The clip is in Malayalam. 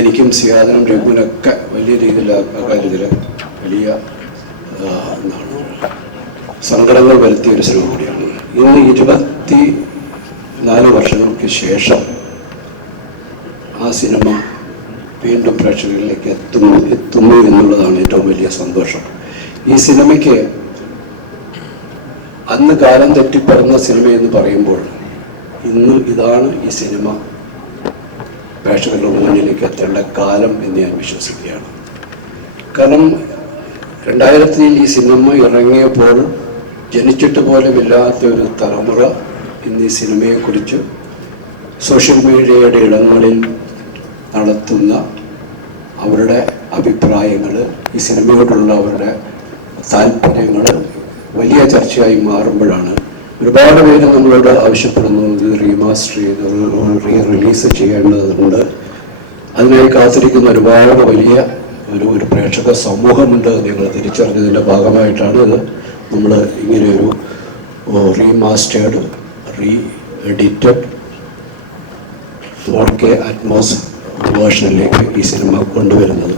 എനിക്കും സിയാദനും രഘുവിനൊക്കെ വലിയ രീതിയിൽ കാര്യത്തിൽ വലിയ സങ്കടങ്ങൾ വരുത്തിയ ഒരു സിനിമ കൂടിയാണ്. ഇന്ന് ഇരുപത്തി നാല് വർഷങ്ങൾക്ക് ശേഷം ആ സിനിമ വീണ്ടും പ്രേക്ഷകരിലേക്ക് എത്തുന്നു എത്തുന്നു എന്നുള്ളതാണ് ഏറ്റവും വലിയ സന്തോഷം. ഈ സിനിമയ്ക്ക് അന്ന് കാലം തെറ്റിപ്പറന്ന സിനിമ എന്ന് പറയുമ്പോൾ ഇന്ന് ഇതാണ് ഈ സിനിമ പ്രേക്ഷകരുടെ മുന്നിലേക്ക് എത്തേണ്ട കാലം എന്ന് ഞാൻ വിശ്വസിക്കുകയാണ്. കാരണം രണ്ടായിരത്തിൽ ഈ സിനിമ ഇറങ്ങിയപ്പോൾ ജനിച്ചിട്ട് പോലും ഇല്ലാത്ത ഒരു തലമുറ ഇന്ന് ഈ സിനിമയെക്കുറിച്ച് സോഷ്യൽ മീഡിയയുടെ ഇടങ്ങളിൽ നടത്തുന്ന അവരുടെ അഭിപ്രായങ്ങൾ ഈ സിനിമയോടുള്ള അവരുടെ താല്പര്യങ്ങൾ വലിയ ചർച്ചയായി മാറുമ്പോഴാണ് ഒരുപാട് പേര് നമ്മളോട് ആവശ്യപ്പെടുന്നു ഇത് റീമാസ്റ്റർ ചെയ്ത് റീ റിലീസ് ചെയ്യേണ്ടതുണ്ട്. അതിനായി കാത്തിരിക്കുന്ന ഒരുപാട് വലിയ ഒരു ഒരു പ്രേക്ഷക സമൂഹമുണ്ട് നിങ്ങൾ തിരിച്ചറിഞ്ഞതിന്റെ ഭാഗമായിട്ടാണ് ഇത് നമ്മൾ ഇങ്ങനെയൊരു remastered re edited four K Atmos വേർഷനിലേക്ക് ഈ സിനിമ കൊണ്ടുവരുന്നത്.